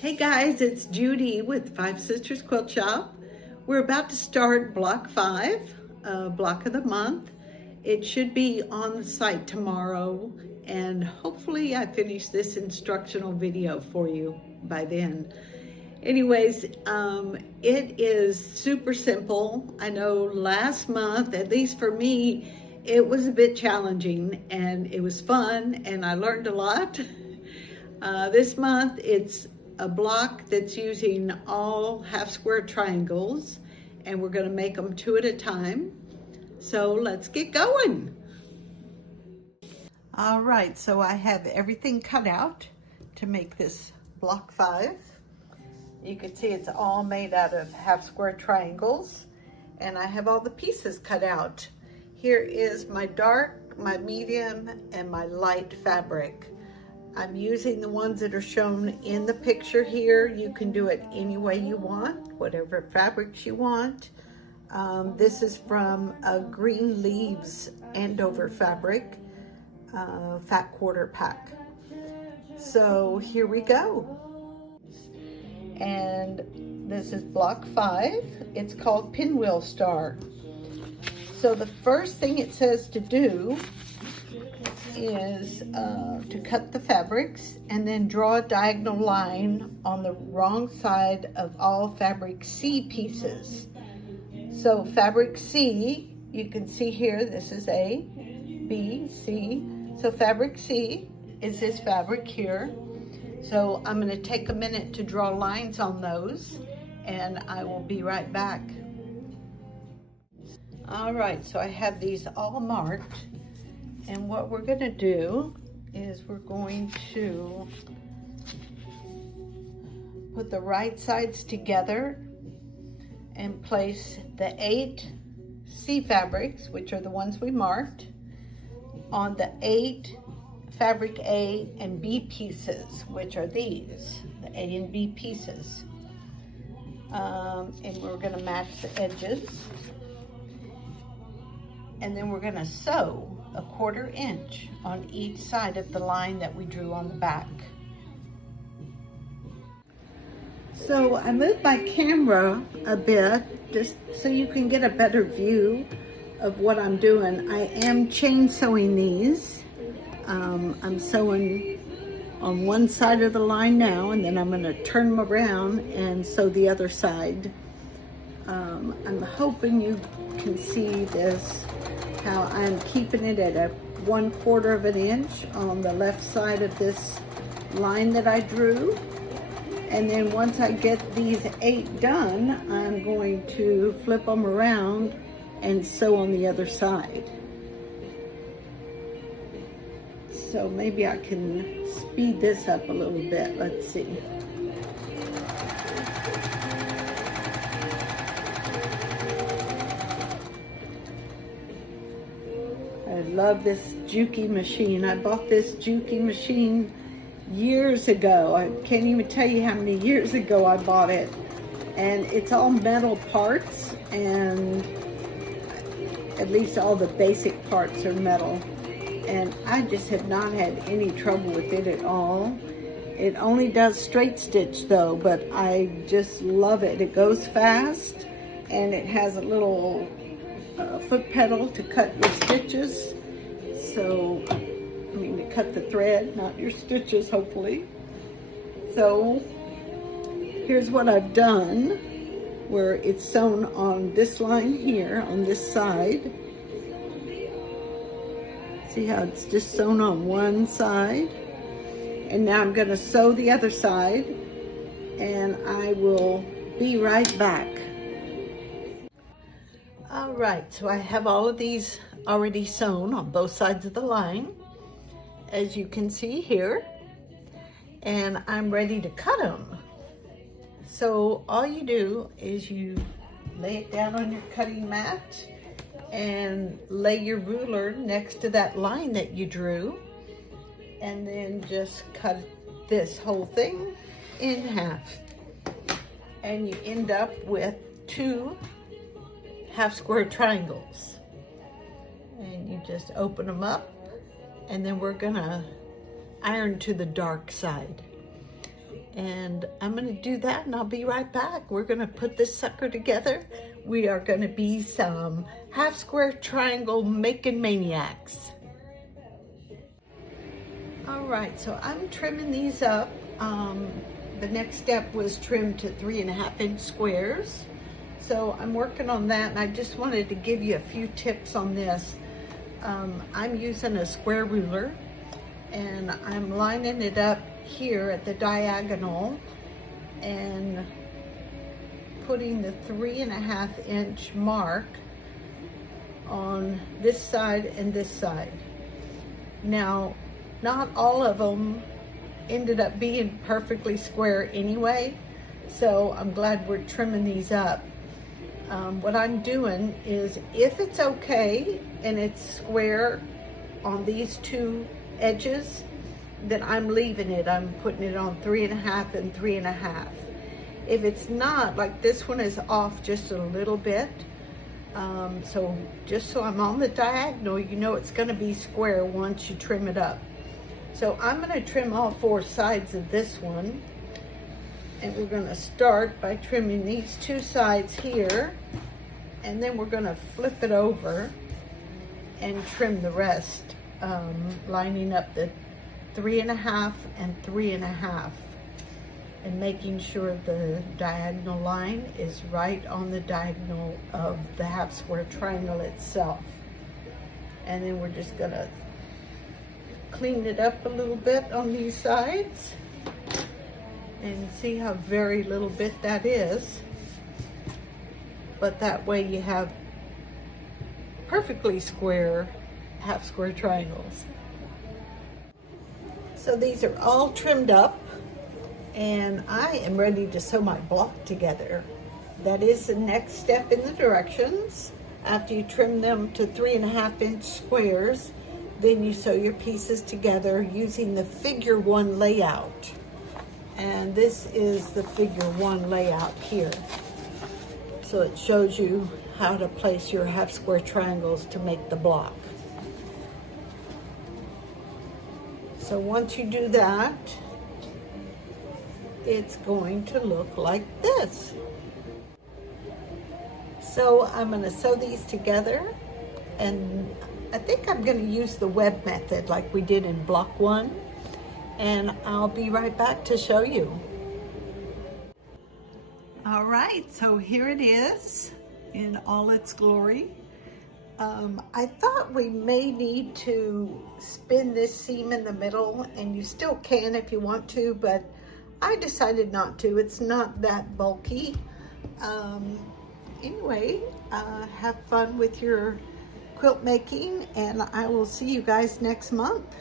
Hey guys, it's Judy with Five Sisters Quilt Shop. We're about to start block 5, block of the month. It should be on the site tomorrow, and hopefully I finish this instructional video for you by then. Anyways, it is super simple. I know last month, at least for me, it was a bit challenging and it was fun and I learned a lot. This month it's a block that's using all half square triangles, and we're going to make them 2 at a time. So let's get going. All right, so I have everything cut out to make this block 5. You can see it's all made out of half square triangles, and I have all the pieces cut out. Here is my dark, my medium, and my light fabric. I'm using the ones that are shown in the picture here. You can do it any way you want, whatever fabrics you want. This is from a Green Leaves Andover fabric, fat quarter pack. So here we go. And this is block 5. It's called Pinwheel Star. So the first thing it says to do is to cut the fabrics and then draw a diagonal line on the wrong side of all fabric C pieces. So fabric C, you can see here, this is A, B, C. So fabric C is this fabric here. So I'm going to take a minute to draw lines on those, and I will be right back. All right, so I have these all marked. And what we're going to do is we're going to put the right sides together and place the 8 C fabrics, which are the ones we marked, on the 8 fabric A and B pieces, which are these, the A and B pieces. And we're going to match the edges. And then we're going to sew a 1/4 inch on each side of the line that we drew on the back. So I moved my camera a bit just so you can get a better view of what I'm doing. I am chain sewing these. I'm sewing on one side of the line now, and then I'm going to turn them around and sew the other side. I'm hoping you can see this, how I'm keeping it at a 1/4 inch on the left side of this line that I drew. And then once I get these 8 done, I'm going to flip them around and sew on the other side. So maybe I can speed this up a little bit. Let's see. I love this Juki machine. I bought this Juki machine years ago. I can't even tell you how many years ago I bought it. And it's all metal parts, and at least all the basic parts are metal. And I just have not had any trouble with it at all. It only does straight stitch though, but I just love it. It goes fast, and it has a little foot pedal to cut your stitches. So, I mean, to cut the thread, not your stitches, hopefully. So, here's what I've done, where it's sewn on this line here, on this side. See how it's just sewn on one side? And now I'm gonna sew the other side, and I will be right back. All right, so I have all of these already sewn on both sides of the line, as you can see here, and I'm ready to cut them. So all you do is you lay it down on your cutting mat and lay your ruler next to that line that you drew, and then just cut this whole thing in half. And you end up with 2 half square triangles. And you just open them up, and then we're gonna iron to the dark side. And I'm gonna do that and I'll be right back. We're gonna put this sucker together. We are gonna be some half square triangle making maniacs. All right, so I'm trimming these up. The next step was trim to 3.5-inch squares. So I'm working on that, and I just wanted to give you a few tips on this. I'm using a square ruler, and I'm lining it up here at the diagonal and putting the 3.5-inch mark on this side and this side. Now, not all of them ended up being perfectly square anyway, so I'm glad we're trimming these up. What I'm doing is, if it's okay and it's square on these two edges, then I'm leaving it. I'm putting it on 3.5 and 3.5. If it's not, like this one is off just a little bit, so just so I'm on the diagonal, you know it's going to be square once you trim it up. So I'm going to trim all 4 sides of this one, and we're going to start by trimming these 2 sides here, and then we're going to flip it over and trim the rest, lining up the 3.5 and 3.5, and making sure the diagonal line is right on the diagonal of the half square triangle itself. And then we're just going to clean it up a little bit on these sides, and see how very little bit that is, but that way you have perfectly square half square triangles. So these are all trimmed up, and I am ready to sew my block together. That is the next step in the directions. After you trim them to 3.5-inch squares, then you sew your pieces together using the figure 1 layout. And this is the figure 1 layout here. So it shows you how to place your half square triangles to make the block. So once you do that, it's going to look like this. So I'm going to sew these together, and I think I'm going to use the web method like we did in block 1, and I'll be right back to show you. All right, so here it is in all its glory. I thought we may need to spin this seam in the middle, and you still can if you want to, but I decided not to. It's not that bulky. Anyway, have fun with your quilt making, and I will see you guys next month.